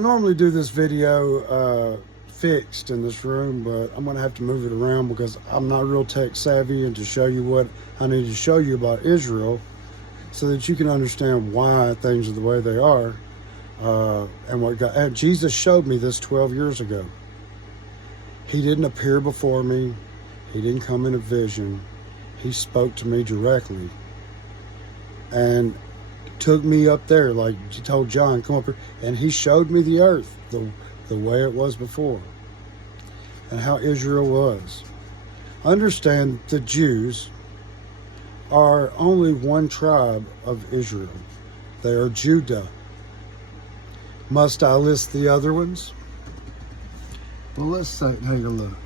I normally do this video fixed in this room, but I'm going to have to move it around because I'm not real tech savvy, and to show you what I need to show you about Israel so that you can understand why things are the way they are, and what God, and Jesus showed me this 12 years ago. He didn't appear before me. He didn't come in a vision. He spoke to me directly and took me up there, like he told John, come up here, and he showed me the earth the way it was before and how Israel was. Understand, the Jews are only one tribe of Israel. They are Judah. Must I list the other ones? Well, let's take a look.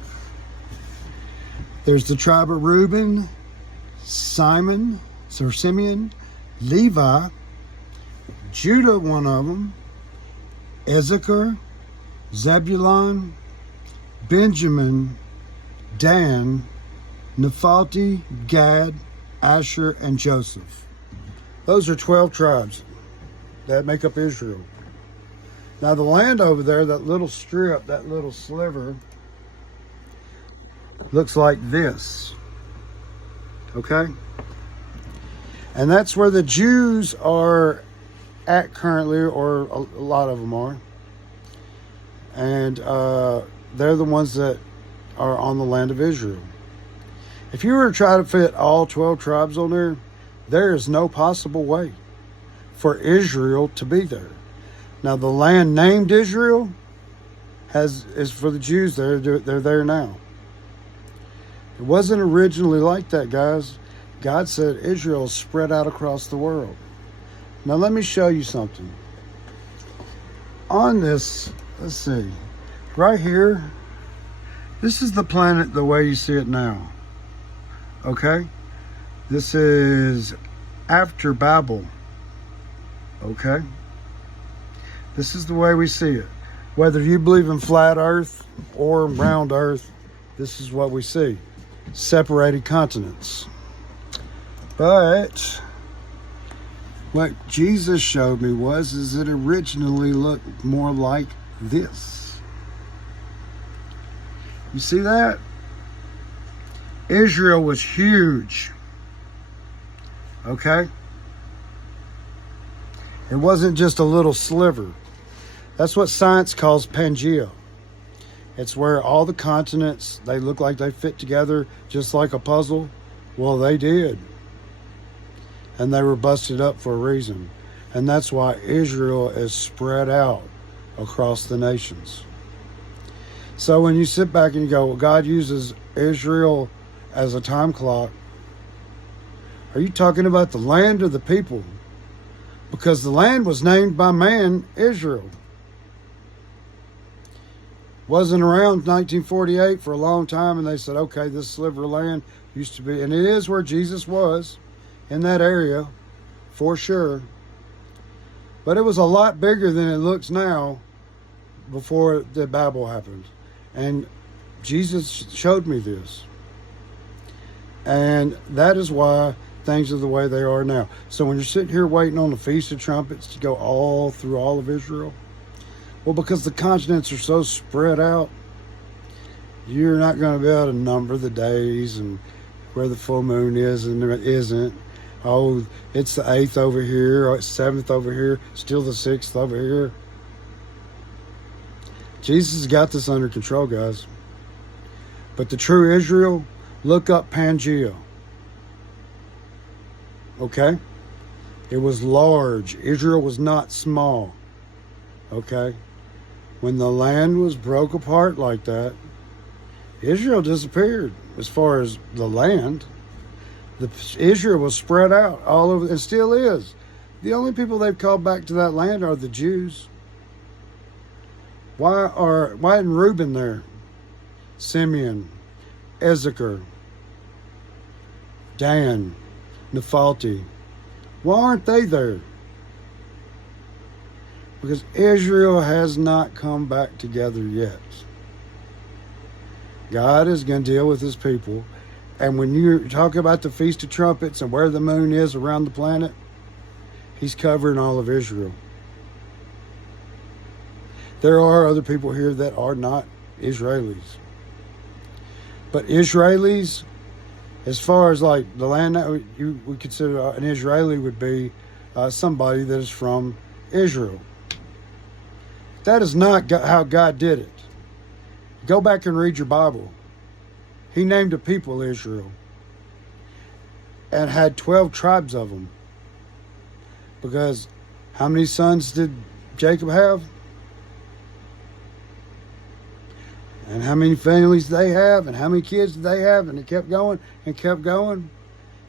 There's the tribe of Reuben, Simeon, Levi, Judah, one of them, Issachar, Zebulun, Benjamin, Dan, Naphtali, Gad, Asher, and Joseph. Those are 12 tribes that make up Israel. Now the land over there, that little strip, that little sliver, looks like this. Okay? And that's where the Jews are at currently, or a lot of them are. And they're the ones that are on the land of Israel. If you were to try to fit all 12 tribes on there, there is no possible way for Israel to be there. Now, the land named Israel is for the Jews. They're there now. It wasn't originally like that, guys. God said Israel is spread out across the world. Now, let me show you something. On this, let's see, right here, this is the planet the way you see it now. Okay? This is after Babel. Okay? This is the way we see it. Whether you believe in flat earth or round earth, this is what we see. Separated continents. But what Jesus showed me is it originally looked more like this. You see that? Israel was huge. Okay? It wasn't just a little sliver. That's what science calls Pangea. It's where all the continents, they look like they fit together just like a puzzle. Well, they did. And they were busted up for a reason. And that's why Israel is spread out across the nations. So when you sit back and you go, well, God uses Israel as a time clock, are you talking about the land or the people? Because the land was named by man, Israel. Wasn't around 1948 for a long time, and they said, okay, this sliver of land used to be, and it is where Jesus was, in that area, for sure. But it was a lot bigger than it looks now before the Babel happened. And Jesus showed me this. And that is why things are the way they are now. So when you're sitting here waiting on the Feast of Trumpets to go all through all of Israel, well, because the continents are so spread out, you're not going to be able to number the days and where the full moon is and it isn't. Oh, it's the 8th over here, or it's 7th over here, still the 6th over here. Jesus has got this under control, guys. But the true Israel, look up Pangea. Okay? It was large. Israel was not small. Okay? When the land was broke apart like that, Israel disappeared as far as the land. Israel was spread out all over, and still is. The only people they've called back to that land are the Jews. Why isn't Reuben there? Simeon, Issachar, Dan, Naphtali. Why aren't they there? Because Israel has not come back together yet. God is going to deal with his people. And when you talk about the Feast of Trumpets and where the moon is around the planet, he's covering all of Israel. There are other people here that are not Israelis. But Israelis, as far as like the land that we consider an Israeli would be somebody that is from Israel. That is not how God did it. Go back and read your Bible. He named a people Israel and had 12 tribes of them. Because how many sons did Jacob have? And how many families did they have? And how many kids did they have? And it kept going and kept going.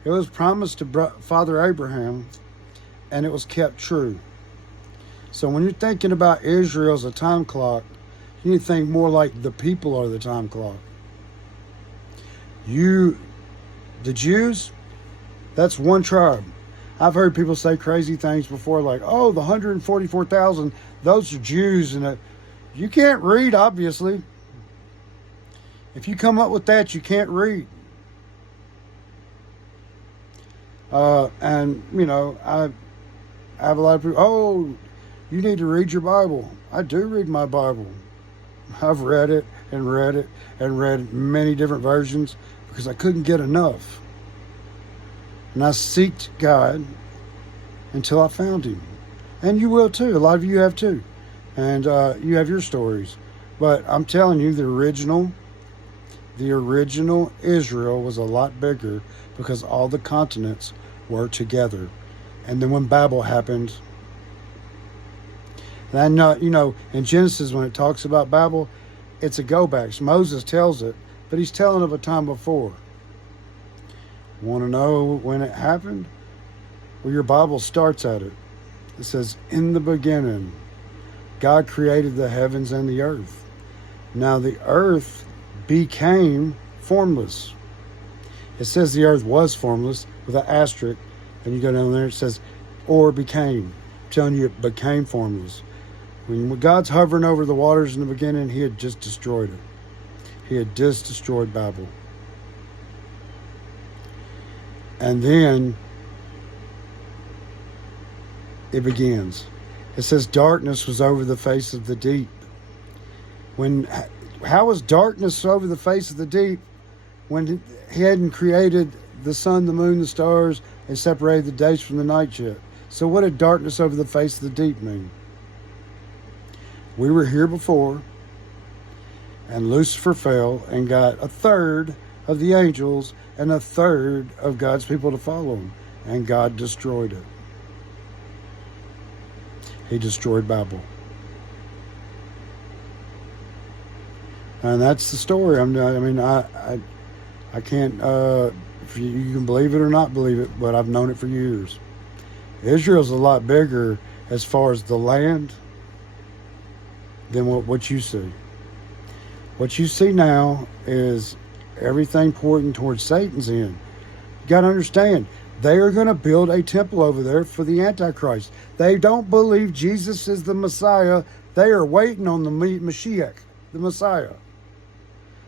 It was promised to Father Abraham, and it was kept true. So when you're thinking about Israel as a time clock, you need to think more like the people are the time clock. The Jews, that's one tribe. I've heard people say crazy things before, like, oh, the 144,000, those are Jews. And you can't read, obviously. If you come up with that, you can't read. And, you know, I have a lot of people, oh, you need to read your Bible. I do read my Bible. I've read it and read it and read many different versions because I couldn't get enough. And I seeked God until I found him. And you will too. A lot of you have too. And you have your stories. But I'm telling you, the original Israel was a lot bigger because all the continents were together. And then when Babel happened, and you know, in Genesis when it talks about Babel, it's a go back. So Moses tells it, but he's telling of a time before. Want to know when it happened? Well, your Bible starts at it. It says, in the beginning, God created the heavens and the earth. Now the earth became formless. It says the earth was formless with an asterisk, and you go down there, it says, or became. I'm telling you, it became formless. When God's hovering over the waters in the beginning, he had just destroyed it. He had just destroyed Babel. And then it begins. It says darkness was over the face of the deep. How was darkness over the face of the deep when he hadn't created the sun, the moon, the stars, and separated the days from the night yet? So what did darkness over the face of the deep mean? We were here before, and Lucifer fell and got a third of the angels and a third of God's people to follow him, and God destroyed it. He destroyed Babel. And that's the story. I can't, if you can believe it or not believe it, but I've known it for years. Israel's a lot bigger as far as the land than what you see. What you see now is everything pointing towards Satan's end. You got to understand, they are going to build a temple over there for the Antichrist. They don't believe Jesus is the Messiah. They are waiting on the Mashiach, the Messiah.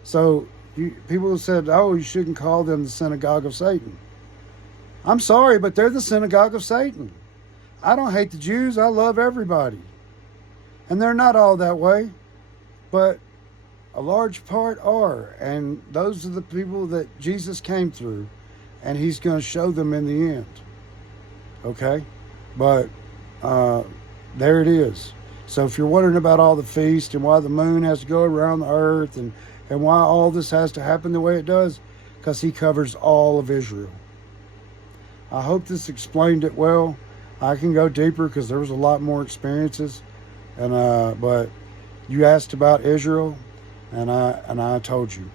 So people said, oh, you shouldn't call them the synagogue of Satan. I'm sorry, but they're the synagogue of Satan. I don't hate the Jews. I love everybody. And they're not all that way, but a large part are. And those are the people that Jesus came through, and he's going to show them in the end. Okay? But there it is. So if you're wondering about all the feast and why the moon has to go around the earth and why all this has to happen the way it does, because he covers all of Israel. I hope this explained it well. I can go deeper because there was a lot more experiences. And but you asked about Israel, and I told you.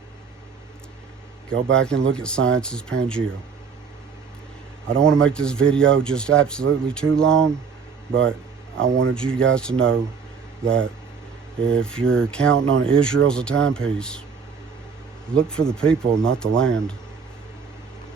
Go back and look at Science's Pangea. I don't want to make this video just absolutely too long, but I wanted you guys to know that if you're counting on Israel as a timepiece, look for the people, not the land.